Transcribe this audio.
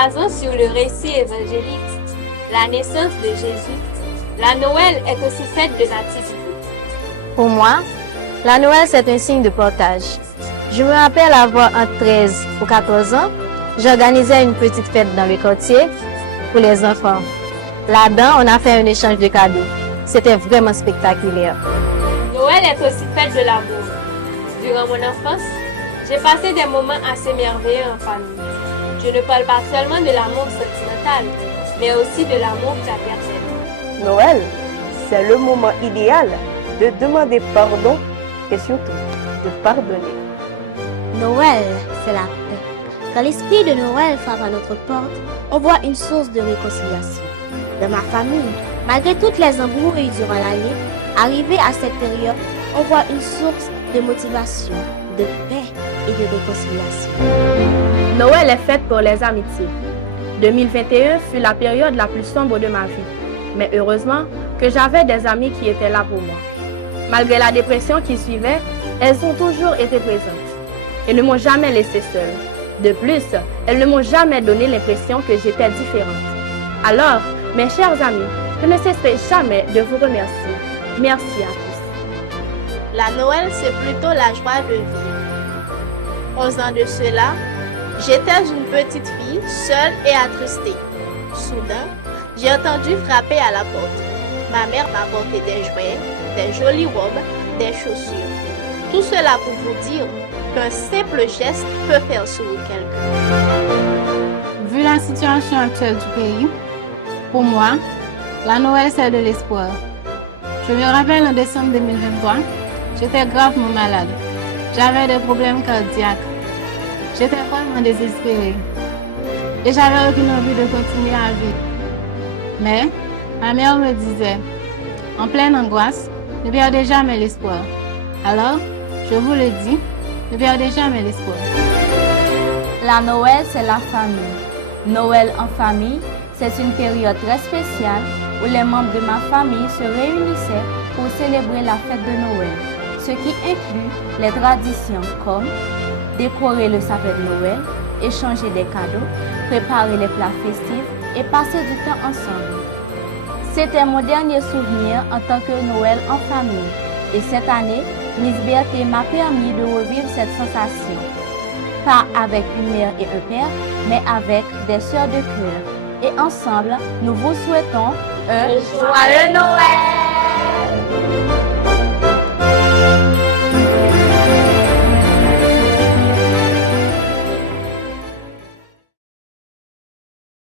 basant sur le récit évangélique, la naissance de Jésus, la Noël est aussi fête de nativité. Pour moi, la Noël, c'est un signe de partage. Je me rappelle avoir entre 13 ou 14 ans, j'organisais une petite fête dans le quartier pour les enfants. Là-dedans, on a fait un échange de cadeaux. C'était vraiment spectaculaire. Noël est aussi fête de l'amour. Durant mon enfance, j'ai passé des moments assez merveilleux en famille. Je ne parle pas seulement de l'amour sentimental, mais aussi de l'amour fraternel. Noël, c'est le moment idéal de demander pardon et surtout de pardonner. Noël, c'est la paix. Quand l'esprit de Noël frappe à notre porte, on voit une source de réconciliation. Dans ma famille, malgré toutes les embrouilles durant l'année, arrivé à cette période, on voit une source de motivation, de paix et de réconciliation. Noël est fête pour les amitiés. 2021 fut la période la plus sombre de ma vie, mais heureusement que j'avais des amis qui étaient là pour moi. Malgré la dépression qui suivait, elles ont toujours été présentes et ne m'ont jamais laissée seule. De plus, elles ne m'ont jamais donné l'impression que j'étais différente. Alors, mes chers amis, je ne cesserai jamais de vous remercier. Merci à tous. La Noël, c'est plutôt la joie de vivre. 11 ans de cela, j'étais une petite fille, seule et attristée. Soudain, j'ai entendu frapper à la porte. Ma mère m'a apporté des jouets, des jolies robes, des chaussures. Tout cela pour vous dire qu'un simple geste peut faire sourire quelqu'un. Vu la situation actuelle du pays, pour moi, la Noël c'est de l'espoir. Je me rappelle en décembre 2023, j'étais gravement malade. J'avais des problèmes cardiaques. J'étais vraiment désespérée. Et j'avais aucune envie de continuer à vivre. Mais ma mère me disait, en pleine angoisse, ne perdez jamais l'espoir. Alors, je vous le dis, ne perdez jamais l'espoir. La Noël, c'est la famille. Noël en famille, c'est une période très spéciale où les membres de ma famille se réunissaient pour célébrer la fête de Noël, ce qui inclut les traditions comme décorer le sapin de Noël, échanger des cadeaux, préparer les plats festifs et passer du temps ensemble. C'était mon dernier souvenir en tant que Noël en famille et cette année, Miss Berthe m'a permis de revivre cette sensation. Pas avec une mère et un père, mais avec des sœurs de cœur. Et ensemble, nous vous souhaitons un joyeux Noël!